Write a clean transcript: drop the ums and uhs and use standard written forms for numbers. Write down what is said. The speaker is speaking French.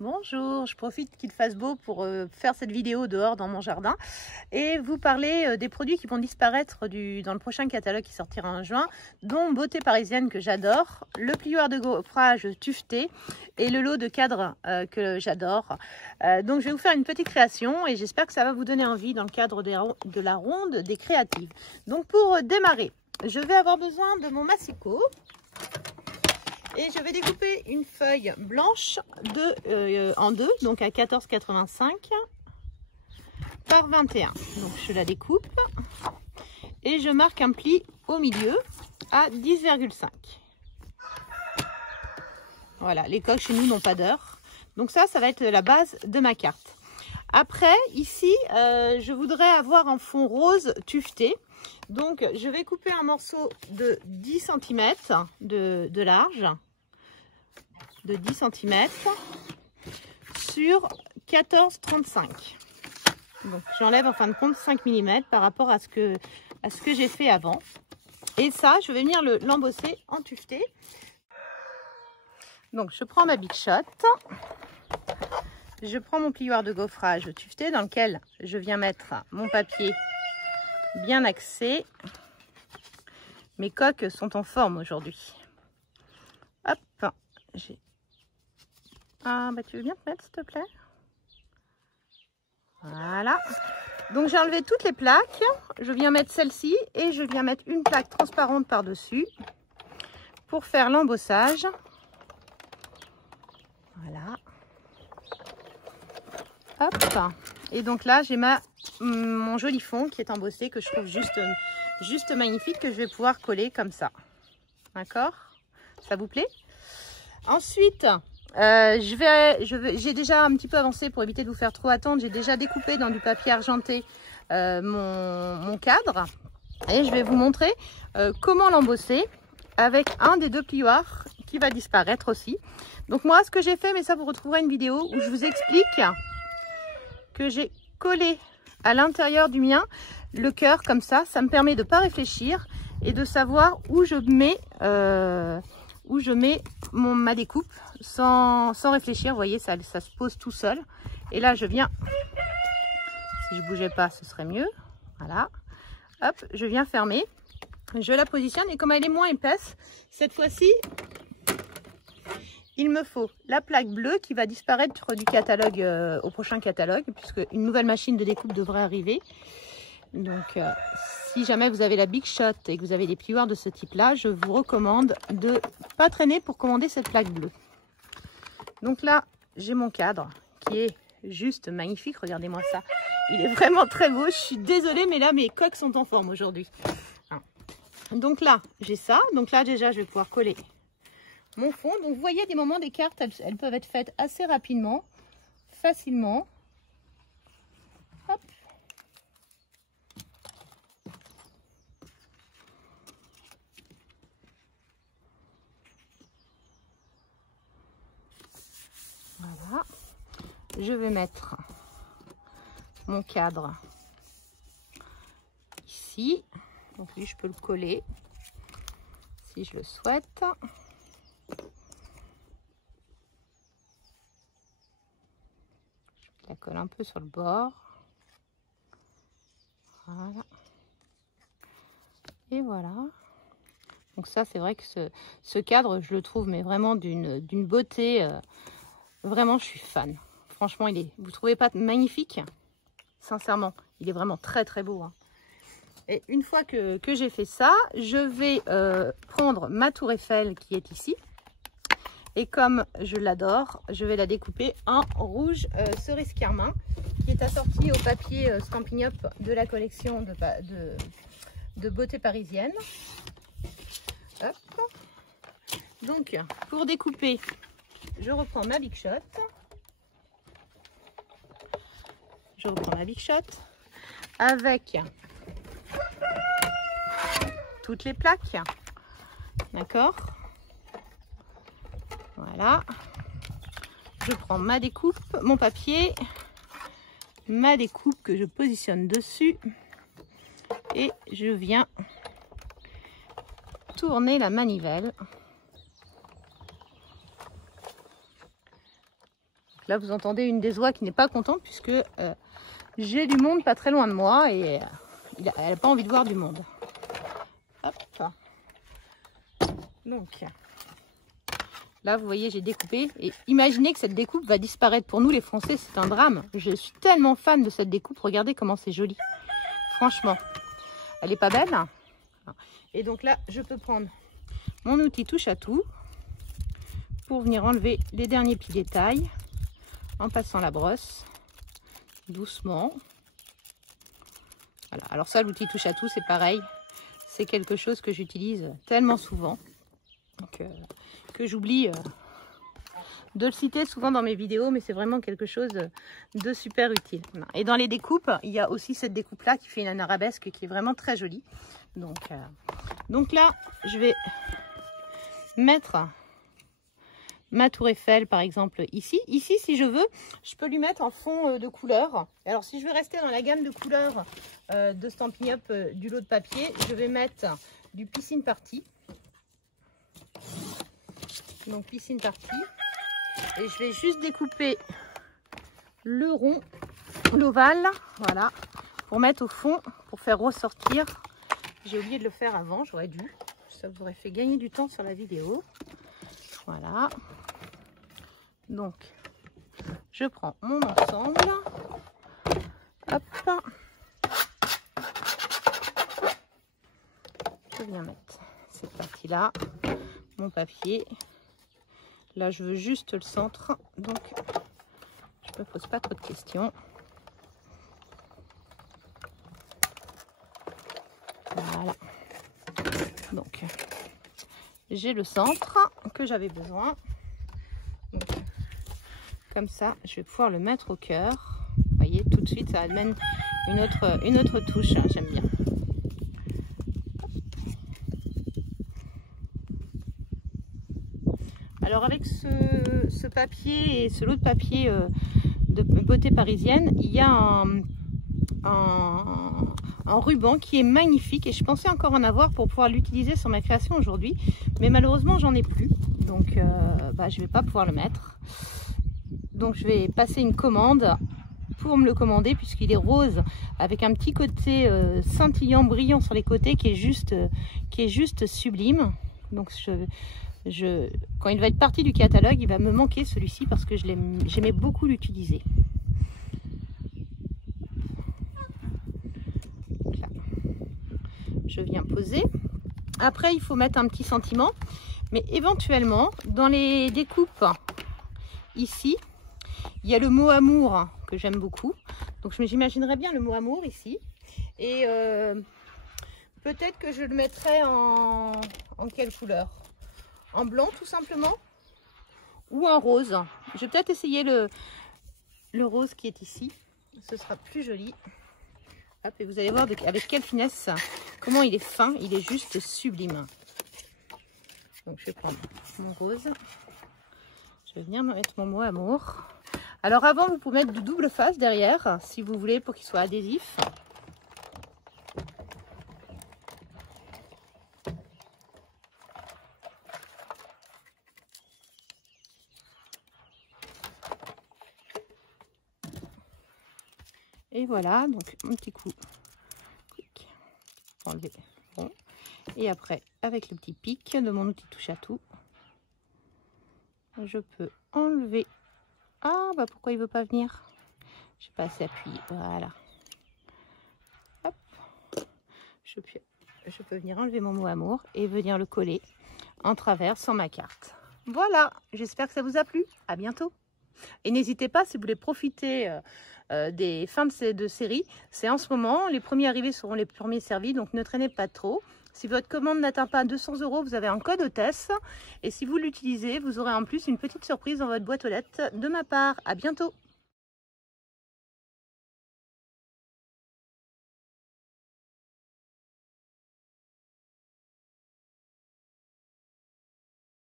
Bonjour, je profite qu'il fasse beau pour faire cette vidéo dehors dans mon jardin et vous parler des produits qui vont disparaître dans le prochain catalogue qui sortira en juin, dont Beauté Parisienne que j'adore, le plioir de gaufrage tuveté et le lot de cadres que j'adore. Donc je vais vous faire une petite création et j'espère que ça va vous donner envie dans le cadre de la ronde des créatives. Donc pour démarrer, je vais avoir besoin de mon massicot. Et je vais découper une feuille blanche en deux, donc à 14,85 par 21. Donc je la découpe et je marque un pli au milieu à 10,5. Voilà, les coques chez nous n'ont pas d'heure. Donc ça va être la base de ma carte. Après, ici, je voudrais avoir un fond rose tuveté. Donc je vais couper un morceau de 10 cm de large. De 10 cm sur 14,35. Donc j'enlève en fin de compte 5 mm par rapport à ce que j'ai fait avant. Et ça, je vais venir l'embosser en tuveté. Donc je prends ma Big Shot. Je prends mon plioir de gaufrage tuveté dans lequel je viens mettre mon papier bien axé. Mes coques sont en forme aujourd'hui. Hop, ah bah tu veux bien te mettre s'il te plaît. Voilà. Donc j'ai enlevé toutes les plaques. Je viens mettre celle-ci et je viens mettre une plaque transparente par-dessus pour faire l'embossage. Voilà. Hop. Et donc là j'ai mon joli fond qui est embossé que je trouve juste magnifique, que je vais pouvoir coller comme ça. D'accord? Ça vous plaît? Ensuite, j'ai déjà un petit peu avancé pour éviter de vous faire trop attendre. J'ai déjà découpé dans du papier argenté mon cadre et je vais vous montrer comment l'embosser avec un des deux plioirs qui va disparaître aussi. Donc moi, ce que j'ai fait, mais ça vous retrouverez une vidéo où je vous explique que j'ai collé à l'intérieur du mien le cœur comme ça. Ça me permet de ne pas réfléchir et de savoir où je mets ma découpe sans réfléchir. Vous voyez, ça se pose tout seul. Et là, je viens, si je bougeais pas, ce serait mieux. Voilà. Hop, je viens fermer. Je la positionne et comme elle est moins épaisse, cette fois-ci, il me faut la plaque bleue qui va disparaître du catalogue au prochain catalogue, puisque une nouvelle machine de découpe devrait arriver. Donc, si jamais vous avez la Big Shot et que vous avez des plioirs de ce type-là, je vous recommande de ne pas traîner pour commander cette plaque bleue. Donc là, j'ai mon cadre qui est juste magnifique. Regardez-moi ça. Il est vraiment très beau. Je suis désolée, mais là, mes coques sont en forme aujourd'hui. Donc là, j'ai ça. Donc là, déjà, je vais pouvoir coller mon fond. Donc, vous voyez, des moments, des cartes, elles peuvent être faites assez rapidement, facilement. Hop. Voilà, je vais mettre mon cadre ici. Donc lui, je peux le coller si je le souhaite. Je la colle un peu sur le bord. Voilà. Et voilà. Donc ça, c'est vrai que ce cadre, je le trouve mais vraiment d'une beauté. Vraiment, je suis fan. Franchement, vous trouvez pas magnifique? Sincèrement, il est vraiment très très beau. Hein. Et une fois que j'ai fait ça, je vais prendre ma tour Eiffel qui est ici. Et comme je l'adore, je vais la découper en rouge cerise carmin, qui est assorti au papier Stampin' Up de la collection de Beauté Parisienne. Hop. Donc, pour découper, je reprends ma Big Shot. Je reprends ma Big Shot avec toutes les plaques. D'accord? Voilà. Je prends ma découpe, mon papier, ma découpe que je positionne dessus et je viens tourner la manivelle. Là, vous entendez une des oies qui n'est pas contente puisque j'ai du monde pas très loin de moi et elle n'a pas envie de voir du monde. Hop. Donc, là, vous voyez, j'ai découpé. Et imaginez que cette découpe va disparaître. Pour nous, les Français, c'est un drame. Je suis tellement fan de cette découpe. Regardez comment c'est joli. Franchement, elle n'est pas belle. Et donc là, je peux prendre mon outil touche à tout pour venir enlever les derniers plis taille en passant la brosse doucement. Voilà. Alors ça, l'outil touche à tout, c'est pareil. C'est quelque chose que j'utilise tellement souvent que j'oublie de le citer souvent dans mes vidéos, mais c'est vraiment quelque chose de super utile. Et dans les découpes, il y a aussi cette découpe là qui fait une arabesque qui est vraiment très jolie. Donc là, je vais mettre ma tour Eiffel par exemple ici. Ici, si je veux, je peux lui mettre en fond de couleur. Alors si je veux rester dans la gamme de couleurs de Stampin' Up du lot de papier, je vais mettre du Piscine Party. Donc Piscine Party. Et je vais juste découper le rond, l'ovale, voilà, pour mettre au fond, pour faire ressortir. J'ai oublié de le faire avant, j'aurais dû. Ça vous aurait fait gagner du temps sur la vidéo. Voilà. Donc, je prends mon ensemble. Hop. Je viens mettre cette partie-là, mon papier. Là, je veux juste le centre, donc je ne me pose pas trop de questions. Voilà. Donc, j'ai le centre que j'avais besoin. Donc, comme ça, je vais pouvoir le mettre au cœur. Vous voyez, tout de suite, ça amène une autre touche. Hein, j'aime bien. Alors avec ce papier et ce lot de papier de beauté parisienne, il y a un ruban qui est magnifique et je pensais encore en avoir pour pouvoir l'utiliser sur ma création aujourd'hui, mais malheureusement j'en ai plus, donc je vais pas pouvoir le mettre. Donc je vais passer une commande pour me le commander puisqu'il est rose avec un petit côté scintillant, brillant sur les côtés qui est juste sublime. Donc quand il va être parti du catalogue, il va me manquer celui-ci parce que j'aimais beaucoup l'utiliser. Je viens poser. Après, il faut mettre un petit sentiment, mais éventuellement, dans les découpes, ici, il y a le mot amour que j'aime beaucoup. Donc, j'imaginerais bien le mot amour ici. Et peut-être que je le mettrai en quelle couleur? En blanc tout simplement, ou en rose. Je vais peut-être essayer le rose qui est ici, ce sera plus joli. Hop, et vous allez voir avec quelle finesse, comment il est fin, il est juste sublime. Donc je vais prendre mon rose, je vais venir mettre mon mot amour. Alors avant, vous pouvez mettre du double face derrière si vous voulez, pour qu'il soit adhésif. Et voilà, donc un petit coup, enlever, bon. Et après, avec le petit pic de mon outil touche à tout, je peux enlever. Ah, bah pourquoi il veut pas venir? Je n'ai pas assez appuyé, voilà. Hop. Je peux venir enlever mon mot amour et venir le coller en travers sur ma carte. Voilà, j'espère que ça vous a plu. À bientôt. Et n'hésitez pas, si vous voulez profiter des fins de série, c'est en ce moment, les premiers arrivés seront les premiers servis, donc ne traînez pas trop. Si votre commande n'atteint pas 200 €, vous avez un code hôtesse, et si vous l'utilisez, vous aurez en plus une petite surprise dans votre boîte aux lettres de ma part. À bientôt.